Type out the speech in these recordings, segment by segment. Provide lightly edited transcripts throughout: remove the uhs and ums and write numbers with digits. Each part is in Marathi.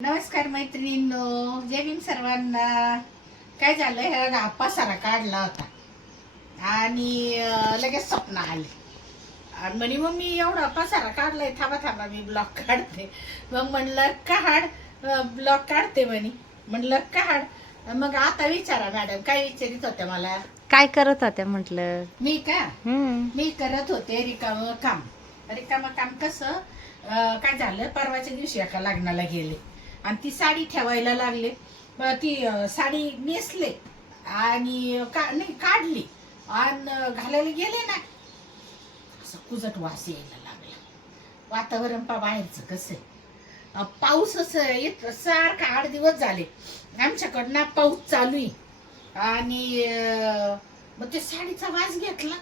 नमस्कार मैत्रिणींनो, जय भीम सर्वांना. काय झालं, ह्या पसारा काढला होता आणि लगेच स्वप्न आले आणि म्हणे मग मी एवढा पसारा काढलाय, थांबा थांबा मी ब्लॉक काढते. मग म्हणलं काढ, ब्लॉक काढते म्हणे. म्हणलं काढ. मग आता विचारा मॅडम, काय विचारित होत्या मला? काय करत होत्या म्हटलं? मी का मी करत होते रिकाम काम. रिकाम काम कसं, काय झालं, परवाच्या दिवशी एका लग्नाला गेले आणि ती साडी ठेवायला लागले. ती साडी नेसले आणि नाही काढली आणि घालायला गेले ना, असं कुजट वास यायला लागला. वातावरण बाहेरचं कसं आहे, पाऊसच येत सारखा 8 दिवस झाले आमच्याकडनं पाऊस चालू आहे आणि मग ते साडीचा वास घेतला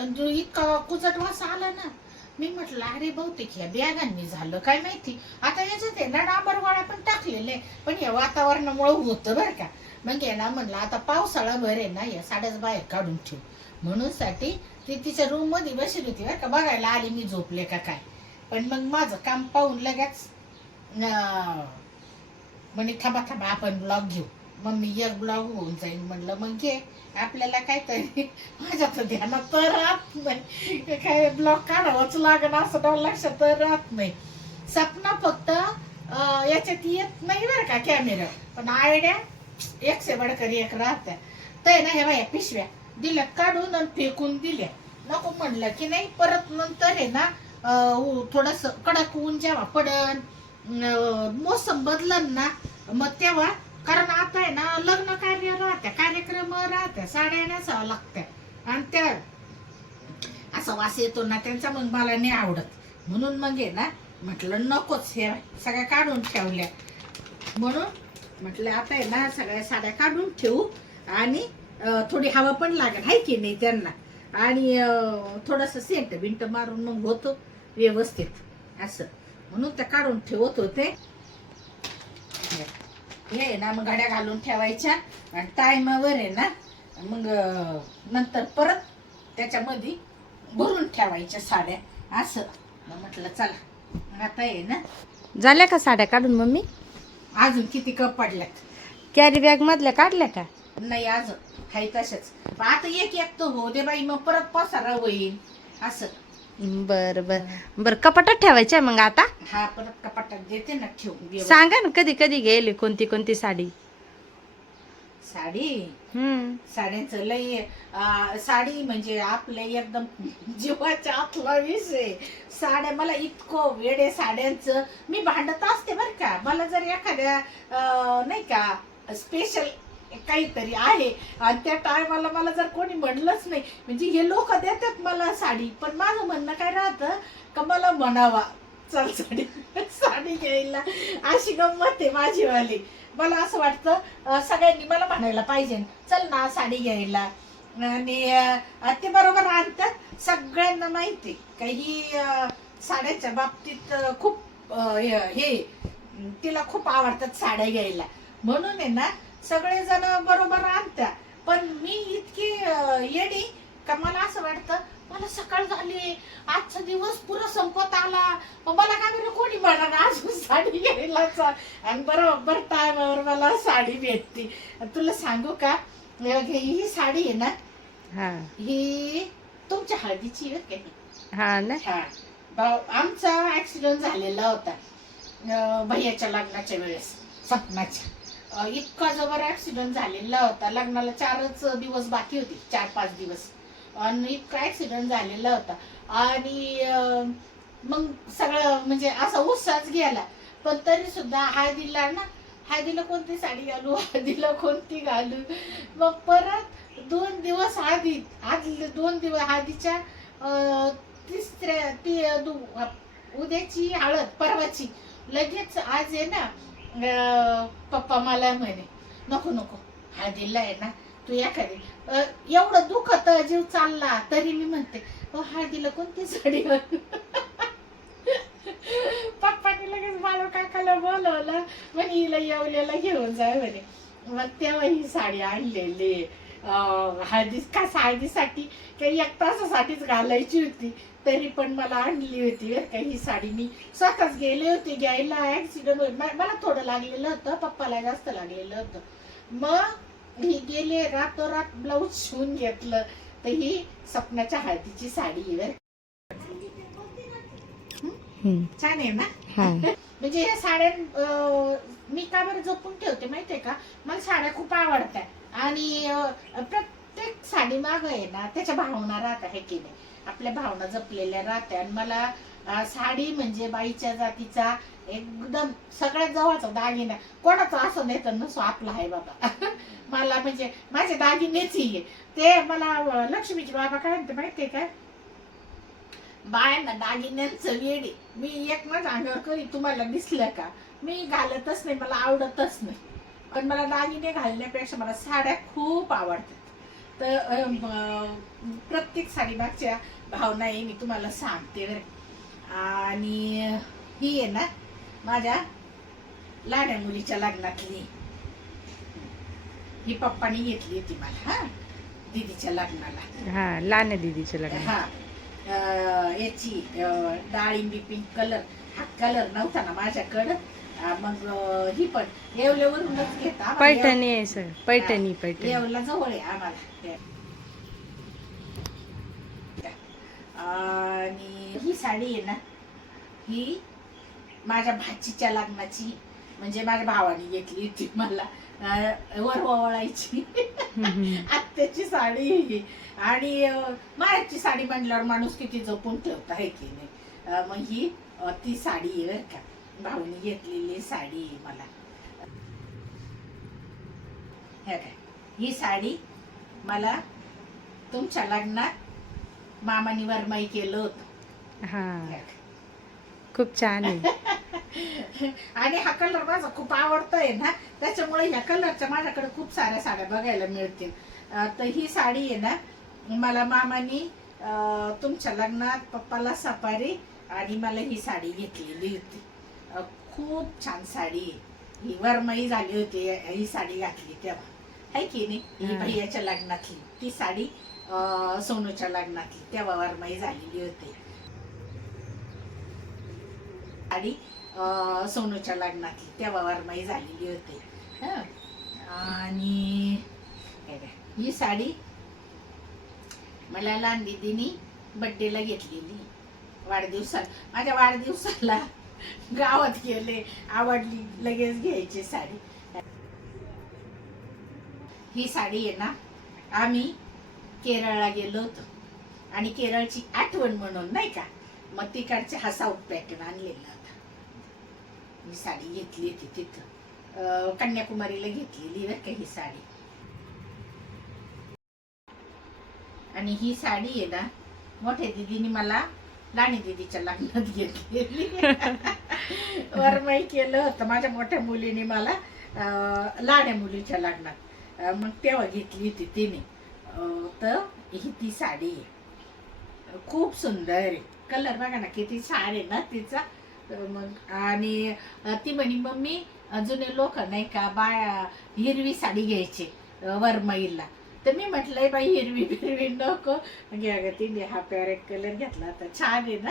आणि इतका कुजट वास आला ना. मी म्हटलं अरे बहुतेक या बॅगांनी झालं काय माहिती. आता याच्यात आहे ना डांबर गोळा पण टाकलेले, पण या वातावरणामुळे होतं बरं का. मग आहे ना म्हणलं आता पावसाळा भर आहे ना, या साड्याच बाहेर काढून ठेव म्हणून साठी ती तिच्या रूम मध्ये बसली होती बरं का. बघायला आली मी झोपले का काय, पण मग माझं काम पाहून लगेच म्हणे थांबा थांबा आपण ब्लॉग घेऊ. मग मी एक ब्लॉग होऊन जाईल म्हणलं, मग घे आपल्याला काय तरी. माझ्या तर ध्यानात तर राहत नाही, काय ब्लॉग काढावंच लागण असं लक्षात तर राहत नाही. सपना फक्त याच्यात येत नाही बरं का कॅमेरा, पण आयडिया एक से बडकर एक राहत्या. तर ना हे बाया पिशव्या दिल्या काढून आणि फेकून दिल्या. नको म्हणलं की नाही, परत नंतर आहे ना थोडस कडक ऊन जेव्हा पडन, मोसम बदलन ना, मग तेव्हा, कारण आता आहे ना लग्न कार्य राहत्या, कार्यक्रम राहत्या, साड्या नेसाव्या लागत्या आणि त्या असा वास येतो ना त्यांचा, मग मला नाही आवडत. म्हणून मग आहे ना म्हटलं नकोच, हे सगळ्या काढून ठेवल्या. म्हणून म्हटलं आता आहे ना सगळ्या साड्या काढून ठेवू आणि थोडी हवा पण लागेल आहे की नाही त्यांना, आणि थोडस सेंट बिंट मारून मग होतो व्यवस्थित असं. म्हणून त्या काढून ठेवत होते. हे ना मग घड्या घालून ठेवायच्या आणि टायमावर आहे ना मग नंतर परत त्याच्यामध्ये भरून ठेवायच्या साड्या असं. मग म्हटलं चला आता आहे ना. झाल्या का साड्या काढून मम्मी? अजून किती कप पडल्यात. कॅरी बॅग मधल्या काढल्या का? नाही अजून हाय तशाच. आता एक एक तर हो दे बाई, मग परत पसारा होईल असं. बर बर बर, कपाटात ठेवायच्या मग आता. हा परत कपाटात देते ना ठेवून. सांगा ना कधी कधी गेली कोणती कोणती साडी? साडी साड्यांचं लय साडी म्हणजे आपले एकदम जीवाच्या आतला विषय. साड्या मला इतकं वेडे साड्यांचं. मी भांडत असते बर का. मला जर एखाद्या नाही का स्पेशल काहीतरी आहे आणि त्या टायमाला मला जर कोणी म्हणलंच नाही, म्हणजे हे लोक देतात मला साडी, पण माझं म्हणणं काय राहतं का मला म्हणावा चल साडी साडी घ्यायला. अशी गंमत आहे माझीवाली. मला असं वाटतं सगळ्यांनी मला म्हणायला पाहिजे चल ना साडी घ्यायला, आणि ते बरोबर आणतात. सगळ्यांना माहिती काही साड्याच्या बाबतीत खूप हे तिला खूप आवडतात साड्या घ्यायला, म्हणून आहे ना सगळेजण बरोबर आणतात. पण मी इतकी येडी का मला असं वाटतं मला सकाळ झाली, आजचा दिवस पुरा संपत आला, मला काय बरं कोणी म्हणा अजून साडी घ्यायला चाल, आणि बरोबर टायमावर मला साडी भेटती. तुला सांगू का, ही साडी आहे ना ही तुमच्या हळदीची आहे का? हा ना. हा आमचा ऍक्सिडेंट झालेला होता भैयाच्या लग्नाच्या वेळेस, सपनाच्या. इतका जबर ऍक्सिडेंट झालेला होता. लग्नाला 4च दिवस बाकी होते, 4-5 दिवस, आणि इतका ऍक्सिडेंट झालेला होता. आणि मग सगळं म्हणजे असा उत्साहच गेला. पण तरी सुद्धा हळदीला ना, हळदीला कोणती साडी घालू, हळदीला कोणती घालू. मग परत 2 दिवस आदले 2 दिवस हळदीच्या तिसऱ्या उद्याची हळद परवाची लगेच आज आहे ना. पप्पा मला म्हणे नको नको हळदीला आहे ना तू एखादी, एवढं दुखत जीव चालला तरी मी म्हणते हळदीला कोणती साडी घालू. पप्पाने लगेच बाळू काकाला बोलवलं, म्हणे हिला येवल्याला घेऊन जा म्हणे. मग तेव्हा ही साडी आणलेली हळदीसाठी काही 1 तासासाठीच घालायची होती. तरी पण मला आणली होती बरं का ही साडी. मी स्वतःच गेले होते घ्यायला. ऍक्सिडेंट मला थोडं लागलेलं होतं, पप्पाला जास्त लागलेलं होतं. मग ही गेले रातोरात ब्लाऊज शिवून घेतलं. तर ही सपनाच्या हळदीची साडी आहे बरं. छान आहे ना. म्हणजे या साड्या मी का बरं जपून ठेवते माहितीये का, मला साड्या खूप आवडतात. आणि प्रत्येक साडी माग आहे ना त्याच्या भावना राहत आहे की नाही, आपल्या भावना जपलेल्या राहत्या. आणि मला साडी म्हणजे बाईच्या जातीचा एकदम सगळ्यात जवळचा दागिना. कोणाचा असं नाही तर नसो, आपला आहे बाबा. मला म्हणजे माझे दागिनेच आहे ते. मला लक्ष्मीची बाबा काय म्हणते माहितीये का, बायांना दागिन्यांचं वेड आहे. मी एक माझ्या अंगावर कधी तुम्हाला दिसलं का, मी घालतच नाही, मला आवडतच नाही. पण मला दागिने घालण्यापेक्षा मला साड्या खूप आवडतात. तर प्रत्येक साडी मागच्या भावना आहे मी तुम्हाला सांगते बरं. आणि ही आहे ना माझ्या लहान्या मुलीच्या लग्नातली. ही पप्पानी घेतली होती मला, हा दीदीच्या लग्नाला. हा लहान दीदीच्या लग्न. हा याची डाळिंबी पिंक कलर. हा कलर नव्हता ना माझ्याकडं. मग ही पण येवल्यावरूनच घेता. पैठणी आहे सर, पैठणी. पैठणी येवला जवळ आहे आम्हाला. आणि ही साडी आहे ना ही माझ्या भाचीच्या लग्नाची, म्हणजे माझ्या भावाने घेतली होती मला वर ओवाळायची. आत्याची साडी ही. आणि मायाची साडी म्हणल्यावर माणूस किती जपून ठेवता आहे की नाही. मग ही ती साडी आहे बरं का, भाऊनी घेतलेली साडी आहे मला. हे काय, ही साडी मला तुमच्या लग्नात मामानी वरमाई केलं होतं. हा खूप छान आहे. आणि हा कलर माझा खूप आवडतोय ना, त्याच्यामुळे ह्या कलरच्या माझ्याकडे खूप साऱ्या साड्या बघायला मिळतील. तर ही साडी आहे ना मला मामानी तुमच्या लग्नात पप्पाला सफारी आणि मला ही साडी घेतलेली होती. खूप छान साडी. ही वरमाई झाली होती ही साडी घातली तेव्हा, आहे की नाही. ही भैयाच्या लग्नातली ती साडी, सोनूच्या लग्नातली तेव्हा वरमाई झालेली होती. साडी सोनूच्या लग्नातली तेव्हा वरमाई झालेली होती. आणि ही साडी मला लहान दीदीनी बड्डेला घेतलेली, वाढदिवसाला. माझ्या वाढदिवसाला गावात गेले, आवडली, लगेच घ्यायची साडी. ही साडी आहे ना आम्ही केरळला गेलो होतो आणि केरळची आठवण म्हणून नाही का, मग तिकडचे हा साऊथ पॅटर्न आणलेला होता. ही साडी घेतली होती तिथं कन्याकुमारीला घेतलेली बरं का ही साडी. आणि ही साडी आहे ना मोठ्या दीदीने मला लहानी दीदीच्या लग्नात घेतलेली. वरमाई केलं होतं माझ्या मोठ्या मुलीने मला लहान्या मुलीच्या लग्नात, मग तेव्हा घेतली होती तिने. तर ही ती साडी आहे, खूप सुंदर आहे. कलर बघा ना किती छान आहे ना तिचा. मग आणि ती म्हणे मम्मी जुने लोक नाही का बाया हिरवी साडी घ्यायची वरमाईला. तर मी म्हटलंय बाई हिरवी बिरवी नको, म्हणजे अगं तिने हा पॅरेट कलर घेतला तर छान आहे ना.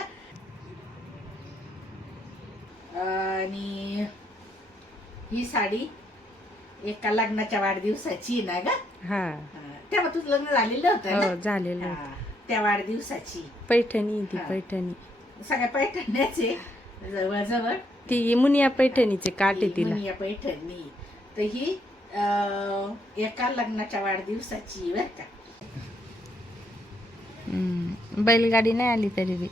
आणि ही साडी एका लग्नाच्या वाढदिवसाची ना ग. तेव्हा तुझं लग्न झालेलं होतं ना. झालेलं त्या वाढदिवसाची पैठणी. ती पैठणी सगळ्या पैठण्याचे जवळजवळ ती मुनिया पैठणीचे काटे तिला. मुनिया पैठणी. तर ही एका लग्नाच्या वाढदिवसाची बर का. बैलगाडी नाही आली तरी बी.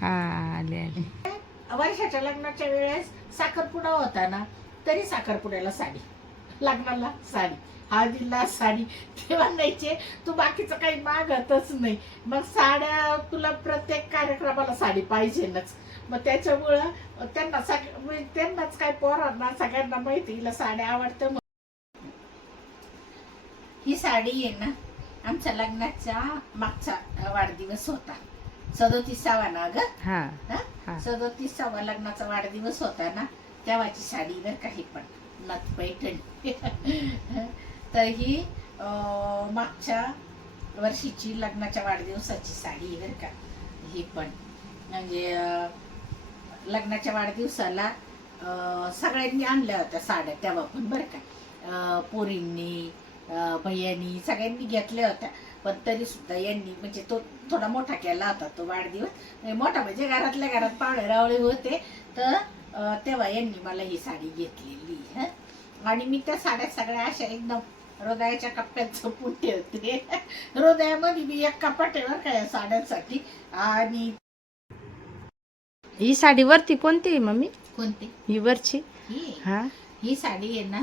हा आली आली. वर्षाच्या लग्नाच्या वेळेस साखरपुडा होता ना, तरी साखरपुड्याला साडी, लग्नाला साडी, हळदीला साडी. ते म्हणायचे तू बाकीचं काही मागतच नाही, मग साड्या तुला प्रत्येक कार्यक्रमाला साडी पाहिजेच. मग त्याच्यामुळं त्यांनाच काय पोरांना सगळ्यांना माहिती हिला साड्या आवडतं. ही साडी आहे ना आमच्या लग्नाचा मागचा वाढदिवस होता, 37वा ना ग. 37वा लग्नाचा वाढदिवस होता ना, तेव्हाची साडी बरं काही पण नथ पैठणी. तर ही मागच्या वर्षीची लग्नाच्या वाढदिवसाची साडी आहे बरं का. ही पण म्हणजे लग्नाच्या वाढदिवसाला सगळ्यांनी आणल्या होत्या साड्या तेव्हा पण बरं का. पोरींनी भैयांनी सगळ्यांनी घेतल्या होत्या. पण तरी सुद्धा यांनी म्हणजे तो थोडा मोठा केला होता तो वाढदिवस. मोठा म्हणजे घरातल्या घरात पाहुणे रावळे होते तर तेव्हा यांनी मला ही साडी घेतलेली. आणि मी त्या साड्या सगळ्या अशा एकदम हृदयाच्या कप्प्यात जपून ठेवते. हृदयामध्ये मी एक कपाट आहे बरं का या साड्यांसाठी. आणि ही साडी वरती कोणती आहे मम्मी? कोणती? ही वरची. ही ही साडी आहे ना,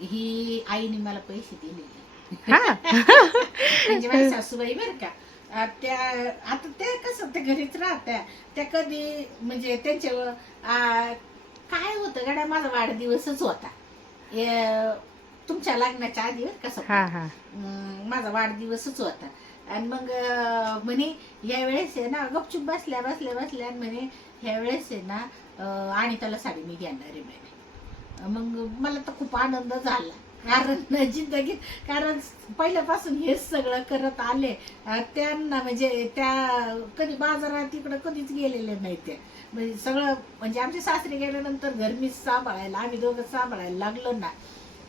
ही आईने मला पैसे दिलेले. म्हणजे माझी सासूबाई बरं का. त्या आता ते कसं ते घरीच राहत्या. त्या कधी म्हणजे त्यांच्या काय होतं गड्या, माझा वाढदिवसच होता तुमच्या लग्नाच्या आधी बरं कसं. माझा वाढदिवसच होता. आणि मग म्हणे या वेळेस आहे ना, गपचूप बसल्या बसल्या बसल्या म्हणे ह्या वेळेस आहे ना आणि त्याला साडी मी घेणार आहे म्हणे. मग मला तर खूप आनंद झाला. कारण जिंदगीत कारण पहिल्यापासून हेच सगळं करत आले. त्यांना म्हणजे त्या कधी बाजारात तिकडं कधीच गेलेले नाही. त्या म्हणजे सगळं म्हणजे आमचे सासरे गेल्यानंतर घर मीच सांभाळायला, आम्ही दोघं सांभाळायला लागलो ना,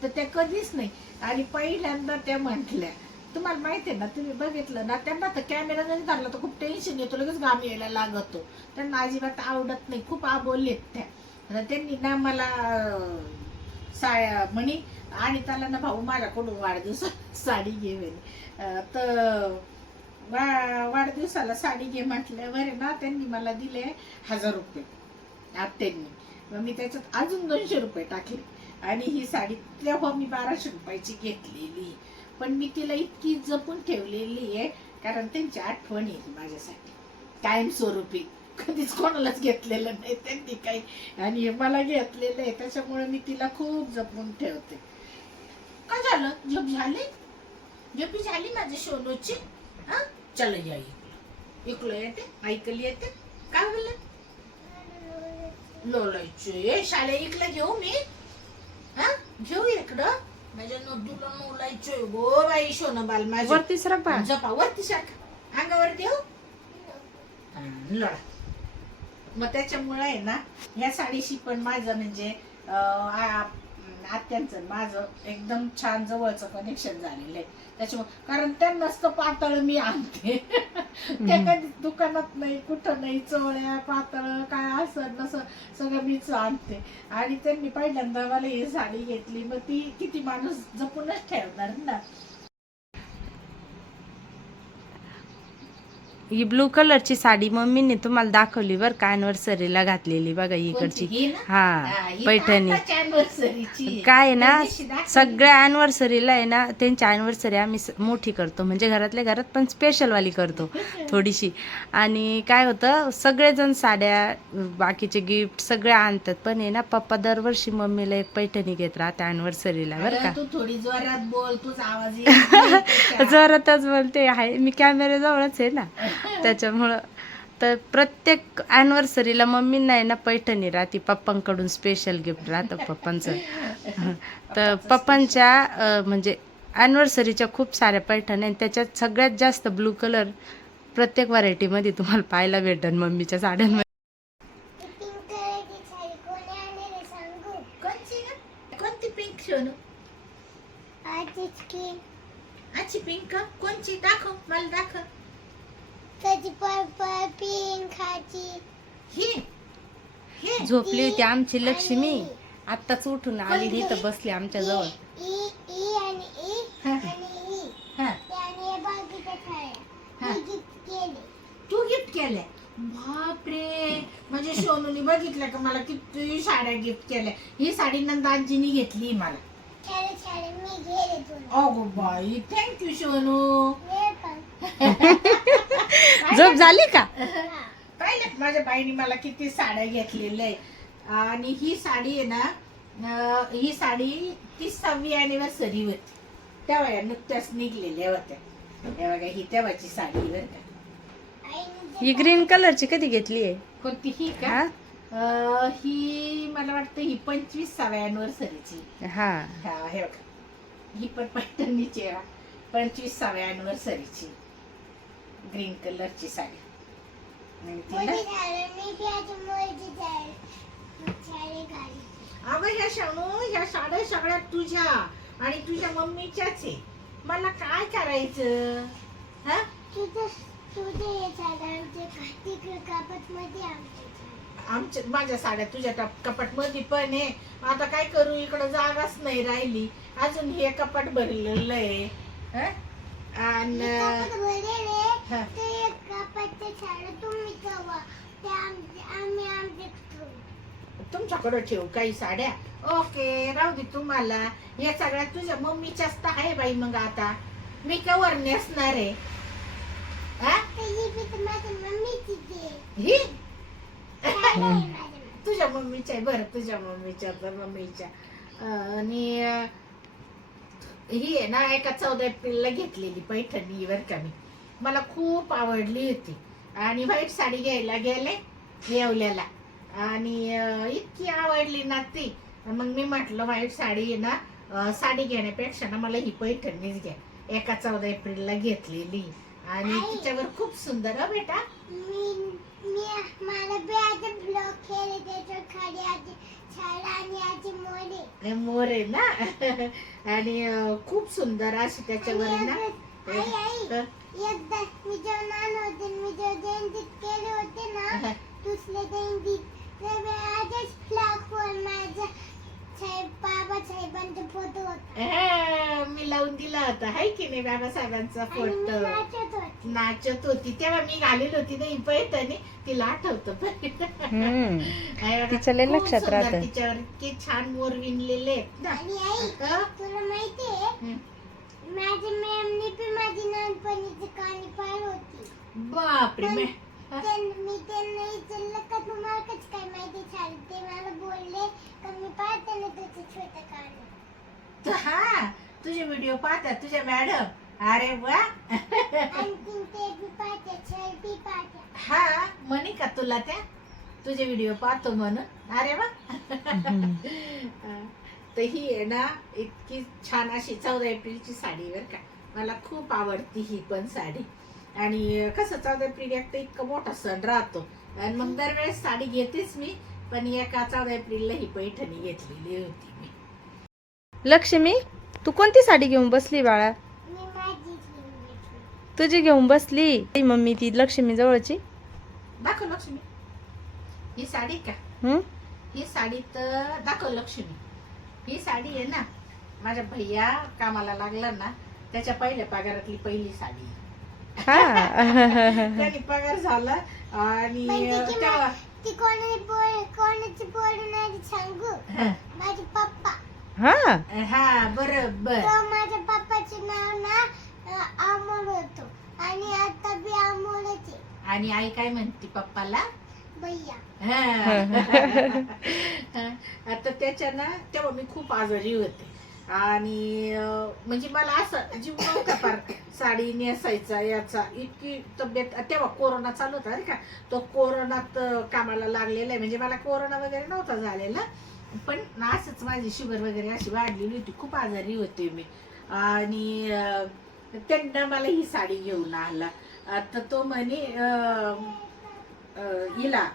तर त्या कधीच नाही. आणि पहिल्यांदा त्या म्हटल्या, तुम्हाला माहिती आहे ना, तुम्ही बघितलं ना, त्यांना तर कॅमेरा जरी धरला तर खूप टेन्शन येतो, लगेच घाम यायला लागतो. त्यांना अजिबात आवडत नाही, खूप आबोललेत त्या. त्यांनी ना मला साड्या म्हणे आणि त्याला ना भाऊ माझ्याकडून वाढदिवसाला साडी घे म्हणे. तर वाढदिवसाला साडी घे म्हटल्यावर ना त्यांनी मला दिले 1000 रुपये आत्यांनी. मग मी त्याच्यात अजून 200 रुपये टाकले. आणि ही साडी तेव्हा मी 1200 रुपयाची घेतलेली. पण मी तिला इतकी जपून ठेवलेली आहे कारण त्यांची आठवण येते माझ्यासाठी कायमस्वरूपी. कधीच कोणालाच घेतलेलं नाही त्यांनी काही, आणि हे मला घेतलेलं आहे त्याच्यामुळे मी तिला खूप जपून ठेवते. काय झालं? झोप झाली? झोपी झाली माझ्या सोनूची? हा चल या इकडं येते, ऐकली येते. काय बोलले? लोलायचे शाळे इकडं घेऊ मी? हा घेऊ इकडं माझ्या नदूला लोलायचोय गो बाई सोनबाल माझ्या. वरती सरक झोपा वरती सारखा अंगावर देऊ लोळा. मग त्याच्यामुळे आहे ना या साडीशी पण माझं म्हणजे आत्यांचं माझं एकदम छान जवळचं कनेक्शन झालेलं आहे. त्याच्यामुळे कारण त्यांना नसतं पातळ मी आणते. त्या कधी दुकानात नाही, कुठं नाही, चोळ्या पातळ काय असं नसं सगळं मीच आणते. आणि त्यांनी पहिल्यांदा मला ही साडी घेतली, मग ती किती माणूस जपूनच ठेवणार ना. ही ब्लू कलरची साडी मम्मीने तुम्हाला दाखवली बर का, अॅनिव्हर्सरीला घातलेली बघा इकडची. पैठणी काय ना, सगळ्या अॅनिव्हर्सरीला आहे ना, त्यांची अॅनिव्हर्सरी आम्ही मोठी करतो, म्हणजे घरातल्या घरात पण स्पेशल वाली करतो थोडीशी. आणि काय होतं, सगळेजण साड्या बाकीचे गिफ्ट सगळे आणतात, पण आहे ना पप्पा दरवर्षी मम्मीला एक पैठणी घेत राहते अॅनिव्हर्सरीला बरं का. तू थोडी जोरात बोल, तुझा आवाज जोरातच बोलते आहे मी, कॅमेरा जवळच आहे ना त्याच्यामुळं. तर प्रत्येक अॅनिव्हर्सरीला मम्मींना आहे ना पैठणी राहते, पप्पांकडून स्पेशल गिफ्ट राहतं पप्पांचं. तर पप्पांच्या म्हणजे अॅनिव्हर्सरीच्या खूप साऱ्या पैठण्या, त्याच्यात सगळ्यात जास्त ब्लू कलर प्रत्येक व्हरायटीमध्ये तुम्हाला पाहायला भेटेल मम्मीच्या साड्यांमध्ये. कोणती पिंक सोनू? आजची पिंक कोणची? दाखव मला, दाखव. झोपली होती आमची लक्ष्मी, आत्ताच उठून आली, इथं बसली आमच्या जवळ. तू गिफ्ट केल्या? बापरे, म्हणजे सोनूने बघितलं का मला किती साड्या गिफ्ट केल्या. ही साडी नंदाजीनी घेतली मला. अगो बाई, थँक्यू सोनू. झोप झाली का? पाहिलं माझ्या बाईने मला किती साड्या घेतलेल्या आहे. आणि ही साडी आहे ना, ही साडी 30वी अॅनिव्हर्सरी होती तेव्हा या नुकत्याच निघलेल्या होत्या. हे बघा ही तेव्हाची साडी बरं का. ही ग्रीन कलरची कधी घेतली आहे? कोणती? ही का? ही मला वाटतं ही 25व्या अॅनिव्हर्सरीची. हा हे बघा ही पण पैठणीची आहे. 25व्या अॅनिव्हर्सरीची ग्रीन कलरची साडी. आणि अगं ह्या शाणू, ह्या साड्या सगळ्या तुझ्या आणि तुझ्या मम्मीच्याच आहे. मला काय करायचं? हा आमच्या माझ्या साड्या तुझ्या कपाट मध्ये पण आहे. आता काय करू, इकडं जागाच नाही राहिली. अजून हे कपाट भरलेलं आहे. आणि तुमच्याकडे ठेवू काही साड्या? ओके, राहू दे तुम्हाला. या सगळ्या तुझ्या मम्मीच्याच तर आहे बाई. मग आता मी कवर नेसणार आहे? ही तुझ्या मम्मीच्या आहे. बरं, तुझ्या मम्मीच्या तर मम्मीच्या. आणि ही आहे ना, एका 14 एप्रिलला घेतलेली पैठणी वर का मी. मला खूप आवडली होती आणि व्हाईट साडी घ्यायला गेले येवल्याला आणि इतकी आवडली ना ती. मग मी म्हटलं व्हाईट साडी आहे ना, साडी घेण्यापेक्षा ना मला ही पैठणीच घ्या. एका 14 एप्रिलला घेतलेली आणि तिच्यावर खूप सुंदर. बेटा मोरे ना आणि खूप सुंदर अशी त्याच्यावर ना. एकदा मी जेव्हा लहान होते, मी जेव्हा जयंतीत केले होते ना, दुसऱ्या जयंतीत, आजच फ्लॅगवर माझ्या बाबासाहेबांचा फोटो होता. मी लावून दिला होता, हाय की नाही? बाबासाहेबांचा फोटो. नाचत होती तेव्हा मी घालेली होती ना ही पैठणी. तिला आठवतं तिच्या लक्षात राहतं. तिच्यावर इतके छान मोर विणलेले आहेत ना. आणि आई, तुला माहितीये माझी मॅमनी पण माझी लहानपणीची कहाणी पाहिली होती. बापरे. मी त्यांना विचारलं का तुम्हाला कसं काय माहिती झाली? ते मला बोलले का मी पाहते ना त्याचं छोटं कहाणी. हा, तुझे व्हिडिओ पाहतात तुझ्या मॅडम? अरे वा. आणखीन ते बी पाहते, छळ बी पाहते. हा, म्हणे का तुला त्या तुझे व्हिडिओ पाहतो म्हणून? अरे वा. तर ही आहे ना इतकी छान अशी 14 एप्रिलची साडी बर का. मला खूप आवडती ही पण साडी. आणि कसं 14 एप्रिल एक तर इतका मोठा सण राहतो आणि मग दरवेळेस साडी घेतेच मी. पण एका 14 एप्रिलला ही पैठणी घेतलेली होती मी. लक्ष्मी, तू कोणती साडी घेऊन बसली बाळा? मी माझीच घेऊन घेतली. तुझी घेऊन बसली मम्मी ती लक्ष्मी जवळची. दाखव लक्ष्मी ही साडी का. ही साडी तर दाखव लक्ष्मी. ही साडी आहे ना, माझ्या भैया कामाला लागला ना त्याच्या पहिल्या पगारातली पहिली साडी. त्याने पगार झाला आणि तेव्हा ती कोणाची बोलू नाही सांगू. माझे पप्पा. हा बरोबर. माझ्या पप्पाचे नाव ना अमोल होतो आणि आता बी अमोलच आहे. आणि आई काय म्हणते पप्पाला? भैया. आता त्याच्या ना तेव्हा मी खूप आजारी होते आणि म्हणजे मला असं जीव नव्हता फार साडी नेसायचा याचा. इतकी तब्येत. तेव्हा कोरोना चालू होता का. तो कोरोनात कामाला लागलेला आहे. म्हणजे मला कोरोना वगैरे नव्हता झालेला पण असंच माझी शुगर वगैरे अशी वाढलेली होती. खूप आजारी होते मी आणि त्यांना मला ही साडी घेऊन आला. तर तो म्हणे हिला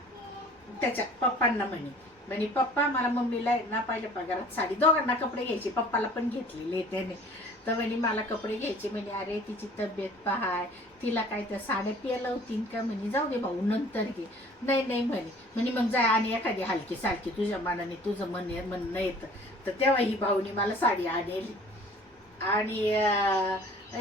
त्याच्या पप्पांना म्हणे पप्पा मला मम्मीला ना पहिल्या पगारात साडी. दोघांना कपडे घ्यायचे, पप्पाला पण घेतलेले त्याने. तर म्हणे मला कपडे घ्यायचे. म्हणे अरे तिची तब्येत पहाय, तिला काय तर साड्या प्यायला होतील का. म्हणे जाऊ दे भाऊ नंतर घे. नाही म्हणे मग जाय आणि एखादी हलकी सारखी तुझ्या मनाने तुझं म्हणणं येतं. तर तेव्हा ही भाऊनी मला साडी आणली आणि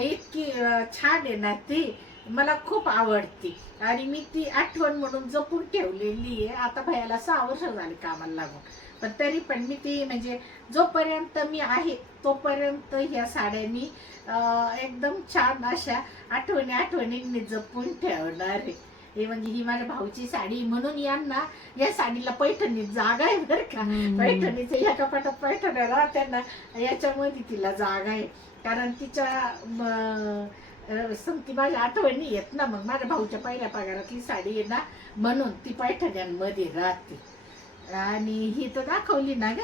इतकी छान आहे ना ती. मला खूप आवडती आणि मी ती आठवण म्हणून जपून ठेवलेली आहे. आता भैयाला 6 वर्ष झाली कामाला लागून पण तरी पण मी ती म्हणजे जोपर्यंत मी आहे तोपर्यंत ह्या साड्या मी एकदम छान अशा आठवणींनी जपून ठेवणार आहे. हे म्हणजे ही माझ्या भाऊची साडी म्हणून यांना या साडीला पैठणीत जागा आहे बरं का. पैठणीचं या कपाटात पैठण्या राहत्या ना याच्यामध्ये तिला जागा आहे कारण तिच्या संगती माझ्या आठवणी येत ना. मग माझ्या भाऊच्या पहिल्या पगारातली साडी आहे ना म्हणून ती पैठण्यांमध्ये राहते. आणि ही तर दाखवली ना ग.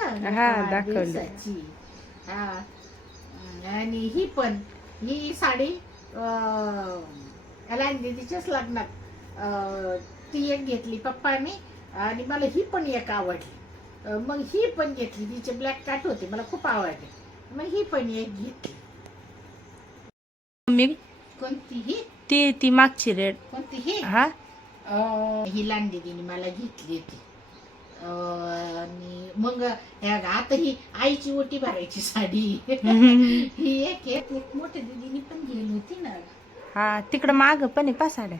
दाखवली. हा आणि ही पण ही साडी दीदीच्याच लग्नात ती एक घेतली पप्पाने आणि मला ही पण एक आवडली. मग ही पण घेतली, तिचे ब्लॅक काट होते, मला खूप आवडले, मग ही पण एक घेतली. मम्मी कोणती ही? ती मागची रेड. कोणती ही? हा ही लहान दीदीने मला घेतली होती. आणि मग आता ही आईची ओटी भरायची साडी ही एक मोठ्या दीदीने पण घेतली होती ना. हा तिकडं माग पण आहे पा साड्या.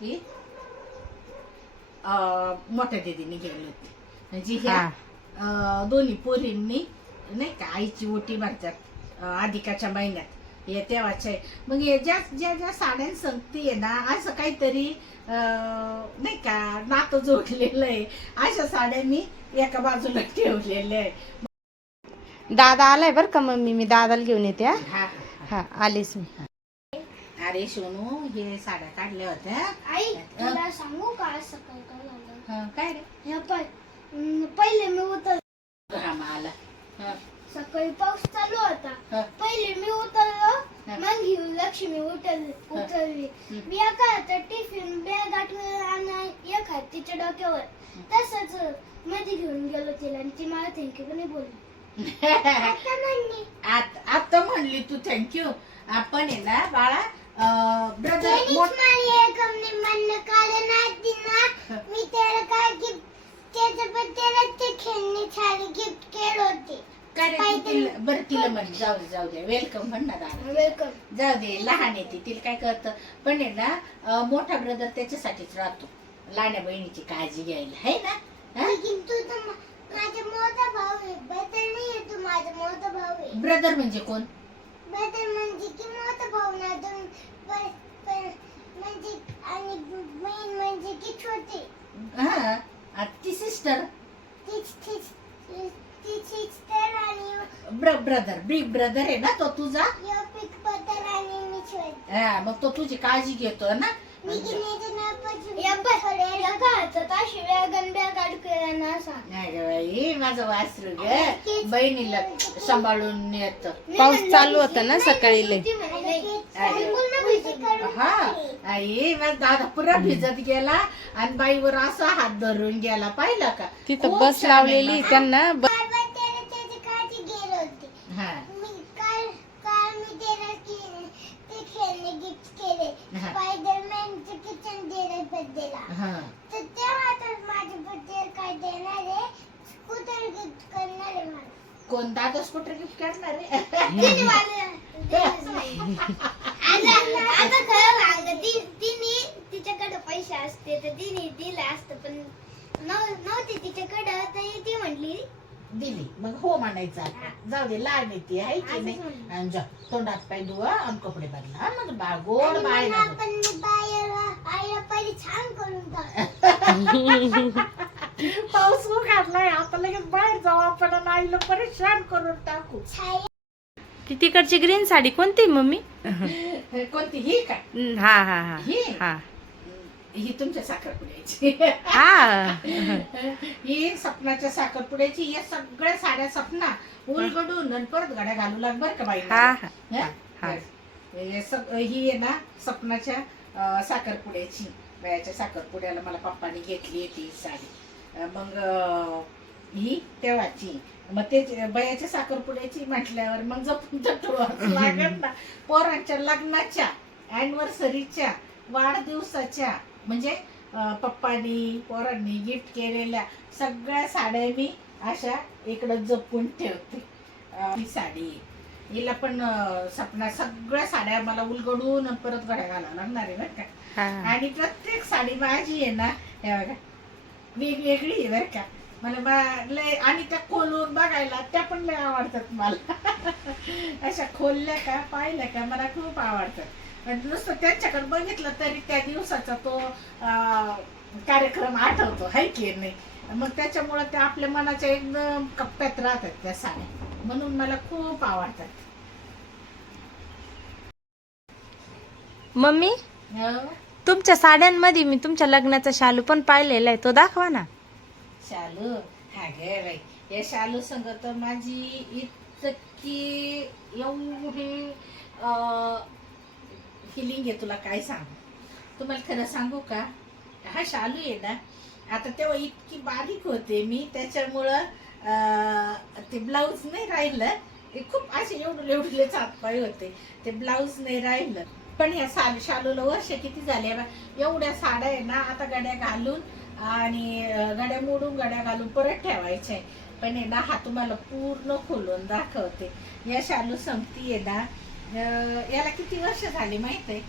ही मोठ्या दीदीने घेतली होती. म्हणजे ह्या दोन्ही पोरींनी नाही का आईची ओटी भरतात अधिकाच्या महिन्यात, हे तेव्हाच्या. मग हे ज्या ज्या ज्या साड्यां संगती आहे ना, असं काहीतरी नाही का नातं जोडलेलं आहे, अशा साड्यांनी एका बाजूला ठेवलेलं आहे. दादा आलाय बर का मम्मी, मी दादाला घेऊन येते. हा हा आलीच मी. अरे सोनू, हे साड्या काढल्या होत्या. आई तुला सांगू का असं काय काय झालं? काय रे? हे पण पहिले मी आला सकाळी पाऊस चालू होता. पहिले मी उतरलो, मग ही लक्ष्मी उतरली. मी एका हातात टिफिन बॅग आठवलं आणि एक हात तिच्या डोक्यावर. तसंच मध्ये घेऊन गेलो तिला आणि ती मला थँक्यू पण नाही बोलली. आता म्हणली तू थँक्यू. आपण आहे ना बाळा ब्रदर मी त्याला काय गिफ्ट त्याच्याबद्दल ते खेळणी छान गिफ्ट केलं होते. बरं तिला म्हण, जाऊ दे वेलकम म्हण ना दादा. वेलकम. जाऊ दे, लहान आहे ती, तिला काय करतं. पण आहे ना मोठा ब्रदर त्याच्यासाठीच राहतो, लहान्या बहिणीची काळजी घ्यायला, है ना. तू तर माझा मोठा भाऊ आहे. ब्रदर नाही आहे, तू माझा मोठा भाऊ आहे. ब्रदर म्हणजे कोण? ब्रदर म्हणजे की मोठा भाऊ ना, म्हणजे आणि बहीण म्हणजे की छोटी. हा, ती सिस्टर. ती सिस्टर आणि ब्रदर, बिग ब्रदर आहे ना तो तुझा. यो बिग ब्रदर आणि मी छोटी. हा, मग तो तुझी काळजी घेतो ना. मी गिन्याचं नाव पासून या हातात अशी वेगन बॅग अडकला ना असा. नाही ग बाई, माझं वासरू ग बहिणीला सांभाळून येत. पाऊस चालू होता ना सकाळी लय. हा आई, माझा दादा पुरा भिजत गेला आणि बाईवर असा हात धरून गेला, पाहिला का? तिथं खूप बस छान आहे लावलेली ना. त्यांना. त्याची काळजी गेली होती. हा काल मी त्याला ते खेळणे गिफ्ट केले. स्पायडरमॅनचे किचन दिले बर्थडेला. तर तेव्हा तर माझ्या बर्थडे काय देणार आहे, स्कूटर गिफ्ट करणार आहे मला. कोण दादा स्कूटर गिफ्ट करणार आहे? आता खरं सांग, तिच्याकडे पैसे असते तर तिने दिलं असतं, पण नव्हते तिच्याकडे, तर ती म्हटली दिली. मग हो म्हणायचं. आता जाऊ दे, लहान येते आहे की नाही. आणि जा तोंडात पाय धुवा आणि कपडे बदला. मग बाळ गोड बाळ आईला पहिले छान करून टाक. पाऊस उघडलाय, आता लगेच बाहेर जाऊ आपण आणि आईला परेशान करून टाकू. ती तिकडची ग्रीन साडी कोणती मम्मी? कोणती ही का? हा हा हा ही? हा ही तुमच्या साखरपुड्याची. हा ही सपनाच्या साखरपुड्याची. या सगळ्या साड्या सपना उलगडून आणि परत घड्या घालू लाग बर का बाई. ही आहे ना सपनाच्या साखरपुड्याची. बायाच्या साखरपुड्याला मला पप्पानी घेतली ती साडी. मग ही तेव्हाची. मग ते बयाच्या साखरपुड्याची म्हटल्यावर मग जपून तर लागत ना. पोरांच्या लग्नाच्या, अॅनिव्हर्सरीच्या, वाढदिवसाच्या, म्हणजे पप्पानी पोरांनी गिफ्ट केलेल्या सगळ्या साड्या मी अशा इकडं जपून ठेवते. ही साडी हिला पण सपना सगळ्या साड्या मला उलगडून परत घड्या घालावं लागणार आहे बरं का. आणि प्रत्येक साडी माझी आहे ना, हे बघा वेगवेगळी आहे बरं का. मला लय, आणि त्या खोलून बघायला त्या पण लय आवडतात मला. अशा खोलल्या का पाहिल्या का मला खूप आवडतात. नुसतं त्यांच्याकडे बघितलं तरी त्या दिवसाचा तो कार्यक्रम आठवतो, हाय की नाही. मग त्याच्यामुळे त्या आपल्या मनाच्या एकदम कप्प्यात राहतात त्या साड्या, म्हणून मला खूप आवडतात. मम्मी तुमच्या साड्यांमध्ये मी तुमच्या लग्नाचा शालू पण पाहिलेला आहे, तो दाखवा ना. शालू? हा गे बाई, या शालू संग तर माझी इतकी एवढी फिलिंग आहे, तुला काय सांगू. तुम्हाला खरं सांगू का, हा शालू आहे ना, आता तेव्हा इतकी बारीक होते मी, त्याच्यामुळं ते ब्लाऊज नाही राहिलं. ते खूप असे एवढलेच हातपाय होते, ते ब्लाऊज नाही राहिलं. पण ह्या शालूला वर्ष किती झाले बा, एवढ्या साड्या आहे ना, आता गड्या घालून आणि गड्या मोडून गड्या घालून परत ठेवायच्या आहे. पण आहे ना, हा तुम्हाला पूर्ण खोलून दाखवते. या शालू संपती आहे ना, याला किती वर्ष झाली माहित आहे?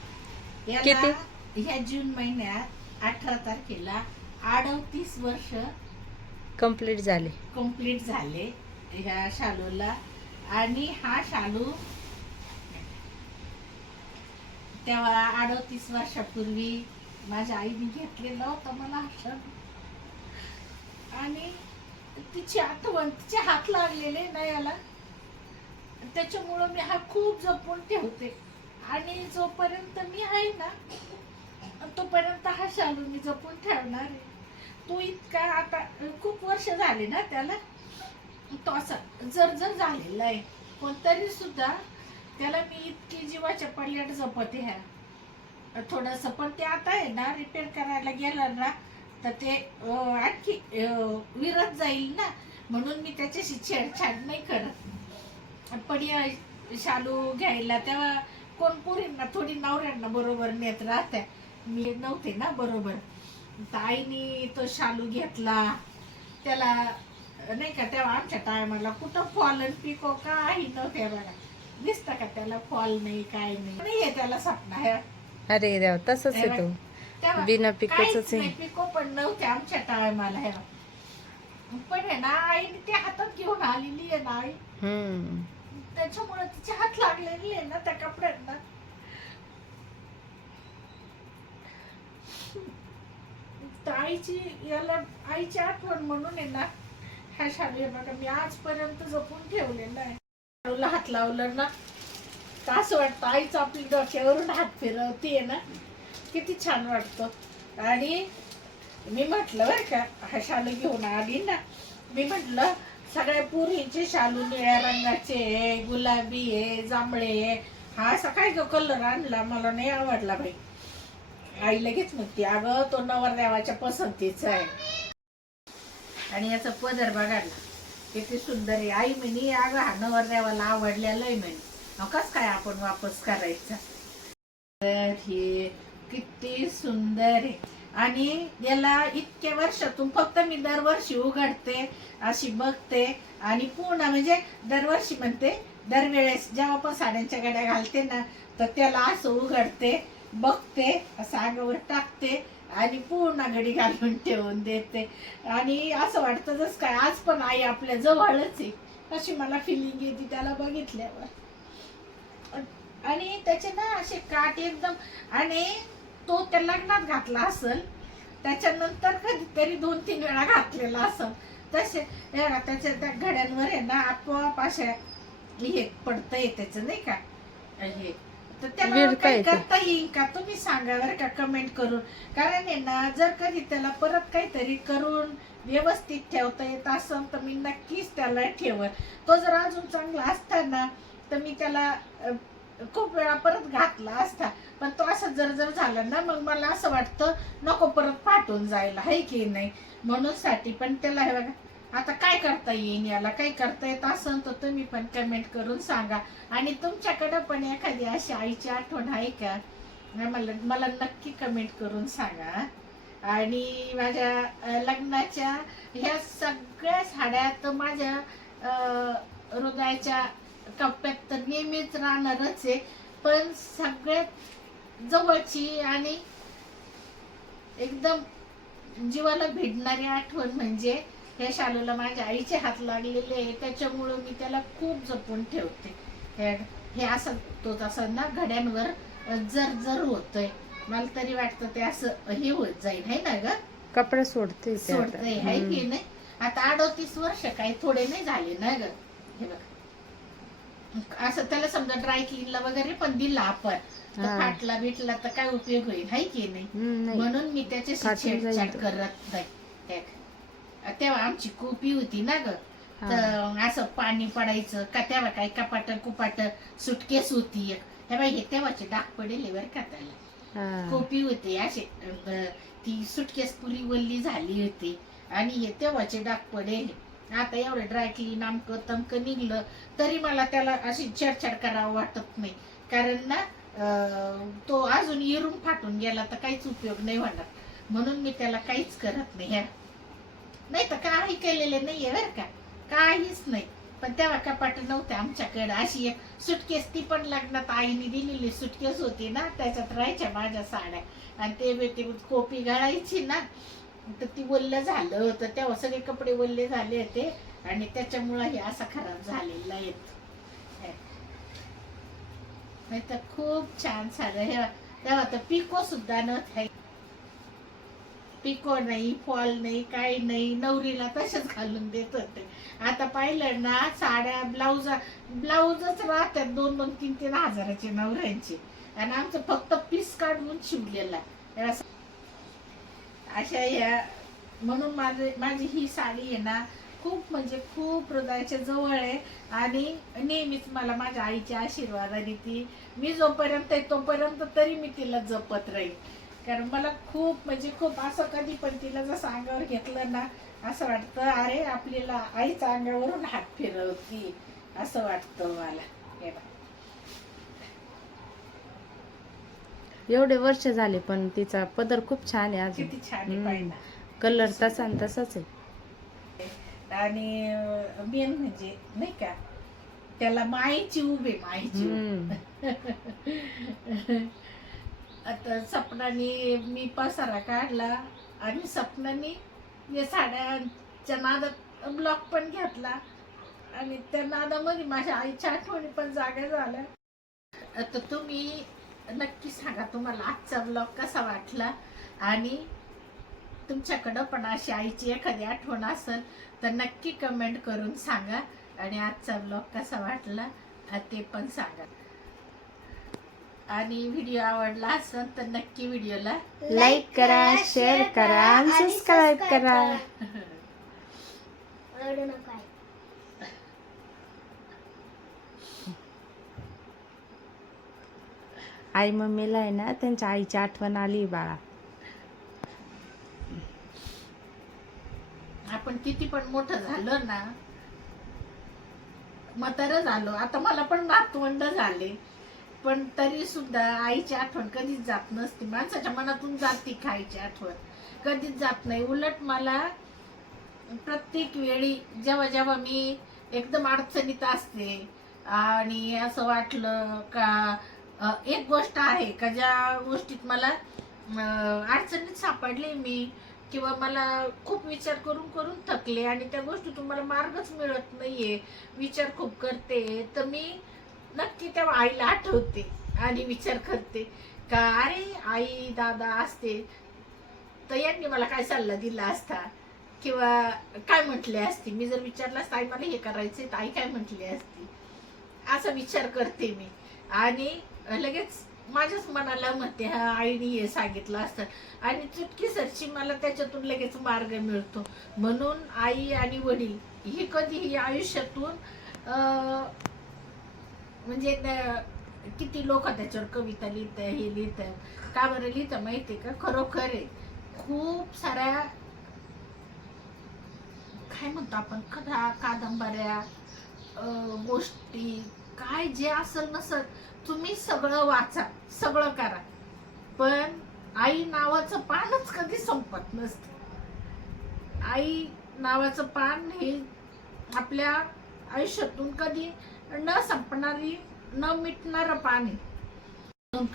याला ह्या जून महिन्यात 18 तारखेला 38 वर्ष कंप्लीट झाले ह्या शालूला. आणि हा शालू तेव्हा 38 वर्षापूर्वी माझ्या आईने घेतलेला होता मला हा शालू. आणि तिची आठवण, तिचे हात लागलेले ना याला, त्याच्यामुळं मी हा खूप जपून ठेवते. आणि जोपर्यंत मी आहे ना, तोपर्यंत हा शालू मी जपून ठेवणार आहे. तो इतका, आता खूप वर्ष झाले ना त्याला, तो असा जर झालेला आहे, पण तरी सुद्धा त्याला मी इतकी जीवाच्या पडल्यात जपते ह्या थोडस. पण ते आता आहे ना, रिपेअर करायला गेलं ना तर ते आणखी विरत जाईल ना, म्हणून मी त्याच्याशी छेडछाड नाही करत. पण या शालू घ्यायला तेव्हा कोण पोरींना थोडी नवऱ्यांना बरोबर नेत राहत्या, मी नव्हते ना बरोबर. आईने तो शालू घेतला, त्याला नाही का तेव्हा आमच्या टायमाला कुठं फॉल आणि पिको काही नव्हते बघा. दिसतं का त्याला फॉल नाही, काय नाही आहे त्याला सपना. अरे देवा, तसंच आहे तो, बिना पिकोच आहे. पिको पण नव्हते आमच्या टायमाला. पण आहे ना, आईने ते हातात घेऊन आलेली आहे ना आई, त्याच्यामुळे तिचे हात लागलेली आहे ना त्या कपड्यांना. आईची आठवण म्हणून आहे ना हा शालू आहे बघा, मी आजपर्यंत जपून ठेवलेला आहे. शालूला हात लावलं ना तर असं वाटतं आईच आपली डोक्यावरून हात फिरवतीये ना, किती छान वाटतं. आणि मी म्हटलं बरं का, हा शालू घेऊन आली ना, मी म्हटलं सगळ्या पोरींचे शालू निळ्या रंगाचे आहे, गुलाबी आहे, जांभळे आहे, हा असा काय कलर आणला, मला नाही आवडला बाई. आई लगेच म्हणते, अगं तो नवरदेवाच्या पसंतीचा आहे. आणि याचा पदर बघा ना किती सुंदर आहे. आई म्हणे, अगं हा नवरदेवाला आवडलेला आहे म्हणे, कस काय आपण वापस करायचा. तर हे किती सुंदर आहे. आणि याला इतक्या वर्षातून फक्त मी दरवर्षी उघडते, अशी बघते आणि पूर्ण म्हणजे दरवर्षी म्हणते, दरवेळेस जेव्हा पण साड्यांच्या गड्या घालते ना तर त्याला असं उघडते, बघते, असं अंगावर टाकते आणि पूर्ण घडी घालून ठेवून देते. आणि असं वाटतं जसं काय आज पण आई आपल्या जवळच आहे, अशी मला फिलिंग येते त्याला बघितल्यावर. आणि त्याचे ना असे काट एकदम, आणि तो त्या लग्नात घातला असेल, त्याच्यानंतर कधीतरी 2-3 वेळा घातलेला असेल, तसे त्याच्या त्या घड्यांवर आहे ना आपोआप अशा हे पडतंय त्याचं नाही का हे. तर त्याला काही करता येईल का तुम्ही सांगा बरं का कमेंट करून. कारण आहे ना, जर कधी त्याला परत काहीतरी करून व्यवस्थित ठेवता येत असेल तर मी नक्कीच त्याला ठेवत. तो जर अजून चांगला असता ना तर मी त्याला खूप वेळा परत घातला असता. पण तो असं जर झालं ना, मग मला असं वाटतं नको परत फाटून जायला, आहे की नाही, म्हणून साठी. पण त्याला हे बघा, आता काय करता येईल, याला काही करता येत असेल तर तुम्ही पण कमेंट करून सांगा. आणि तुमच्याकडे पण एखादी अशी आईची आठवण आहे का, मला नक्की कमेंट करून सांगा. आणि माझ्या लग्नाच्या ह्या सगळ्या साड्या तर माझ्या हृदयाच्या कप्प्यात तर नेहमीच राहणारच आहे. पण सगळ्यात जवळची आणि एकदम जीवाला भिडणारी आठवण म्हणजे ह्या शालूला माझ्या आईचे हात लागलेले आहे, त्याच्यामुळं मी त्याला खूप जपून ठेवते. हे असं तो तसं ना घड्यांवर जर होतंय, मला तरी वाटतं ते असं हे होत जाईल, है ना ग, कपडे सोडते आहे की नाही. आता 38 वर्ष काही थोडे नाही झाले ना ग. हे बघ असं त्याला समजा ड्राय क्लीनला वगैरे पण दिला आपण, फाटला बिटला तर काय उपयोग होईल, आहे की नाही. म्हणून मी त्याच्याशी छेडछाड करत नाही. तेव्हा आमची कोपी होती ना ग, तर असं पाणी पडायचं का, तेव्हा काय कपाट कुपाट सुटकेस होती एक, हे बाई हे तेव्हाचे डाग पडेल बरं का त्याला, कोपी होते असे, ती सुटकेस पुरी वल्ली झाली होती आणि हे तेव्हाचे डाग पडेल. आता एवढं ड्राय क्लीन आमकं तमकं निघलं तरी मला त्याला अशी छेडछाड करावं वाटत नाही, कारण ना तो अजून इरून फाटून गेला तर काहीच उपयोग नाही होणार, म्हणून मी त्याला काहीच करत नाही. ह्या नाही तर काही केलेले नाहीये बरं का, काहीच नाही. पण तेव्हा कपाट नव्हते आमच्याकडे. अशी एक सुटकेस, ती पण लग्नात आईने दिलेली सुटकेस होती ना, त्याच्यात राहायच्या माझ्या साड्या, आणि ते बेटी कोपी गाळायची ना, तर ती वल्ल झालं होतं, तेव्हा सगळे कपडे वल्ले झाले होते आणि त्याच्यामुळं हे असा खराब झालेला आहे. नाही तर खूप छान साडं. हे तेव्हा तर पिको सुद्धा नव्हते, पिको नाही, फॉल नाही, काही नाही, नवरीला तसेच घालून देत होते. आता पाहिलं ना साड्या ब्लाऊजच राहतात 2-2, 3-3 हजाराचे नवऱ्यांचे, आणि आमचं फक्त पीस काढून शिवलेला अशा या. म्हणून माझी ही साडी आहे ना खूप म्हणजे खूप हृदयाच्या जवळ आहे, आणि नेहमीच मला माझ्या आईच्या आशीर्वादाने ती, मी जोपर्यंत आहे तोपर्यंत तरी मी तिला जपत राहील. कारण मला खूप म्हणजे खूप असं कधी पण तिला जसं अंगावर घेतलं ना, असं वाटतं अरे आपल्याला आईच्या अंगावरून हात फिरवती, असं वाटतं मला. हे बघ एवढे वर्ष झाले पण तिचा पदर खूप छान आहे अजून, किती छान आहे पाहिजे, कलर तसा तसाच आहे. आणि मेन म्हणजे नाही का त्याला मायेची उभे, मायेची आता सपनाने मी पसारा काढला आणि सपनाने या साड्यांच्या नादात ब्लॉक पण घेतला, आणि त्या नादामध्ये माझ्या आईच्या आठवणी पण जाग्या झाल्या. आता तुम्ही नक्की सांगा तुम्हाला आजचा ब्लॉग कसा वाटला, आणि तुमच्याकडं पण अशी आईची एखादी आठवण असेल तर नक्की कमेंट करून सांगा, आणि आजचा ब्लॉग कसा वाटला ते पण सांगा. आणि व्हिडिओ आवडला असेल तर नक्की व्हिडिओला लाईक करा, शेअर करा आणि सबस्क्राईब करा. आई मम्मीला आहे ना त्यांच्या आईची आठवण आली बाळा. आपण किती पण मोठं झालं ना, म्हातारं झालो, आता मला पण नातवंड झाले, पण तरी सुद्धा आईची आठवण कधीच जात नसते. माणसाच्या मनातून जाते आईची आठवण, कधीच जात नाही. उलट मला प्रत्येक वेळी जेव्हा जेव्हा मी एकदम अडचणीत असते आणि असं वाटलं का एक गोष्ट आहे का ज्या गोष्टीत मला अडचणीत सापडले मी, किंवा मला खूप विचार करून करून थकले आणि त्या गोष्टीतून मला मार्गच मिळत नाहीये, विचार खूप करते, तर मी नक्की तेव्हा आईला आठवते आणि विचार करते का अरे आई दादा असते तर यांनी मला काय सल्ला दिला असता, किंवा काय म्हटले असते. मी जर विचारलं असतं आई मला हे करायचंय तर आई काय म्हटली असती, असा विचार करते मी, आणि लगेच माझ्याच मनाला म्हणते हा आईने हे सांगितलं असतं, आणि चुटकीसरशी मला त्याच्यातून लगेच मार्ग मिळतो. म्हणून आई आणि वडील ही कधीही आयुष्यातून म्हणजे किती लोक त्याच्यावर कविता लिहित, हे लिहित, का बरं लिहितं माहिती का, खरोखर आहे खूप साऱ्या काय म्हणतो आपण कथा कादंबऱ्या गोष्टी काय जे असेल नसल तुम्ही सगळं वाचा, सगळं करा, पण आई नावाचं पानच कधी संपत नसतं. आई नावाचं पान हे आपल्या आयुष्यातून कधी न संपणारी न मिटणारं पान आहे.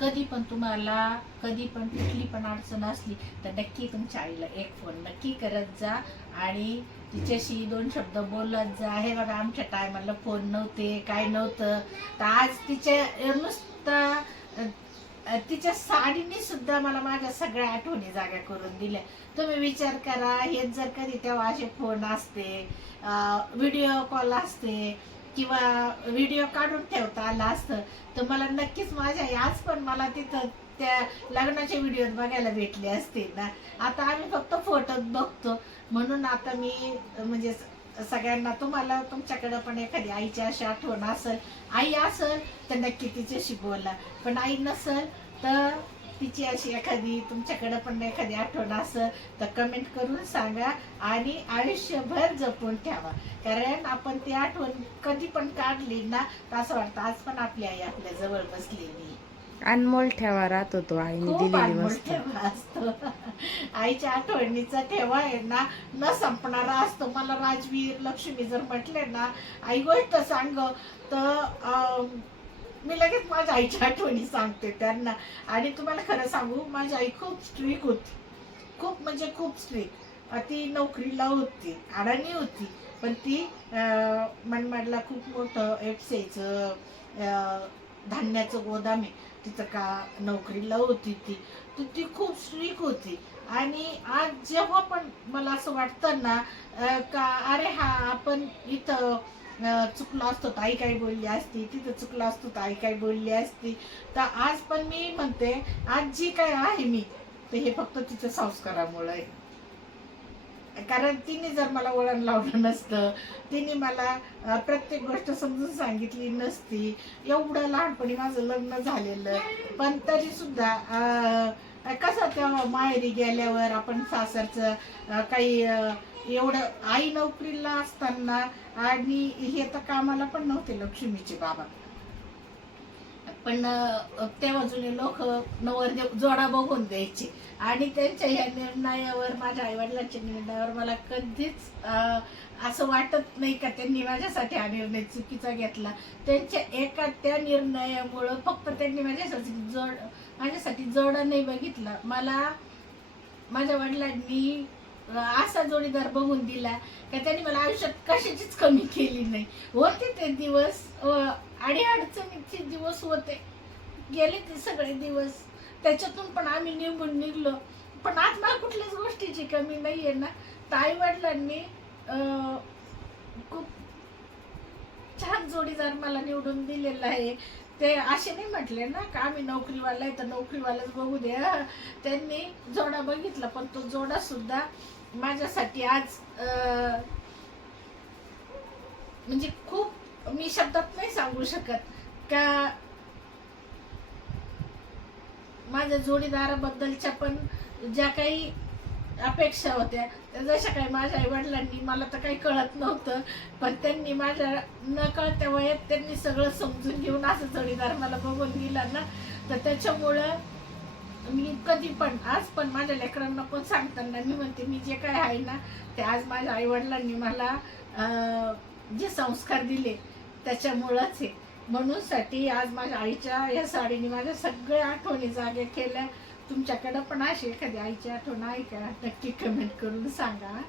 कधी पण तुम्हाला कधी पण कुठली पण अडचण असली तर नक्की तुमच्या आईला एक फोन नक्की करत जा आणि तिच्याशी 2 शब्द बोलत जा. हे बघा आमच्या टायमाला फोन नव्हते, काय नव्हतं, तर आज तिच्या नुसतं तिच्या साडीने सुद्धा मला माझ्या सगळ्या आठवणी जागा करून दिल्या. तुम्ही विचार करा, हेच जर कधी तेव्हा असे फोन असते, व्हिडिओ कॉल असते किंवा व्हिडिओ काढून ठेवता आला असतं तर मला नक्कीच माझ्या आज पण मला तिथं त्या लग्नाचे व्हिडिओ बघायला भेटले असते ना. आता आम्ही फक्त फोटोत बघतो, म्हणून आता मी म्हणजे सगळ्यांना तुम्हाला तुमच्याकडे पण एखादी आईची अशी आठवण असेल, आई असेल तर नक्की तिच्याशी बोला, पण आई नसेल तर तिची अशी एखादी तुमच्याकडे पण एखादी आठवण असेल तर कमेंट करून सांगा आणि आयुष्यभर जपून ठेवा. कारण आपण ती आठवण कधी पण काढली ना तर असं वाटतं आज पण आपली आई आपल्या जवळ बसलेली. अनमोल ठेवा राहतो तो आईने खूप दिलेली अनमोल वस्तू. ठेवा असतो. आईच्या आठवणीचा ठेवा आहे ना न संपणारा असतो. मला राजवीर लक्ष्मी जर म्हटले ना आई गोष्ट सांग तर मी लगेच माझ्या आईच्या आठवणी सांगते त्यांना. आणि तुम्हाला खरं सांगू, माझी आई खूप स्ट्रिक होती, खूप म्हणजे खूप स्ट्रिक. ती नोकरीला होती, अडाणी होती, पण ती मनमाडला खूप मोठं एफसीचं धान्याचं गोदाम आहे तिथं का नोकरीला होती ती. तर ती खूप स्ट्रिक होती. आणि आज जेव्हा पण मला असं वाटतं ना का अरे हा आपण इथं चुकलो असतो तर आई काही बोलली असती, तिथं चुकलो असतो तर आई काही बोलली असती, तर आज पण मी म्हणते आज जी काय आहे मी ते हे फक्त तिच्या संस्कारामुळे आहे. कारण तिने जर मला वळण लावलं नसतं, तिने मला प्रत्येक गोष्ट समजून सांगितली नसती, एवढं लहानपणी माझं लग्न झालेलं पण तरी सुद्धा कसं तेव्हा माहेरी गेल्यावर आपण सासरचं काही एवढं आई नोकरीला असताना आणि हे तर कामाला पण नव्हते लक्ष्मीचे बाबा, पण तेव्हा जुने लोक नवरदेव जोडा बघून द्यायचे. आणि त्यांच्या ह्या निर्णयावर, माझ्या आईवडिलांच्या निर्णयावर मला कधीच असं वाटत नाही का त्यांनी माझ्यासाठी हा निर्णय चुकीचा घेतला. त्यांच्या एका त्या निर्णयामुळं फक्त त्यांनी माझ्यासाठी जोडा नाही बघितला, मला माझ्या वडिलांनी असा जोडीदार बघून दिला का त्यांनी मला आयुष्यात कशाचीच कमी केली नाही. होते ते दिवस अडचणीचे दिवस होते, गेले ते सगळे दिवस, त्याच्यातून पण आम्ही निघून निघलो. पण आज मला कुठल्याच गोष्टीची कमी नाहीये ना. तर आई वडिलांनी खूप छान जोडीदार मला निवडून दिलेला आहे. ते असे नाही म्हटले ना का आम्ही नोकरीवाला आहे तर नोकरीवालाच बघू दे. त्यांनी जोडा बघितला, पण तो जोडा सुद्धा माझ्यासाठी आज म्हणजे खूप मी शब्दात नाही सांगू शकत का माझ्या जोडीदाराबद्दलच्या पण ज्या काही अपेक्षा होत्या त्या जशा काही माझ्या आई वडिलांनी, मला तर काही कळत नव्हतं पण त्यांनी माझ्या न कळत्या वयात त्यांनी सगळं समजून घेऊन असं जोडीदार मला बघून दिला ना, तर त्याच्यामुळं मी कधी पण आज पण माझ्या लेकरांना पण सांगताना मी म्हणते मी जे काय आहे ना ते आज माझ्या आई वडिलांनी मला जे संस्कार दिले त्याच्यामुळंच आहे. म्हणून साठी आज माझ्या आईच्या या साडीने माझ्या सगळ्या आठवणी जागे केल्या. तुमच्याकडं पण अशी एखादी आईची आठवण आहे का? नक्की कमेंट करून सांगा.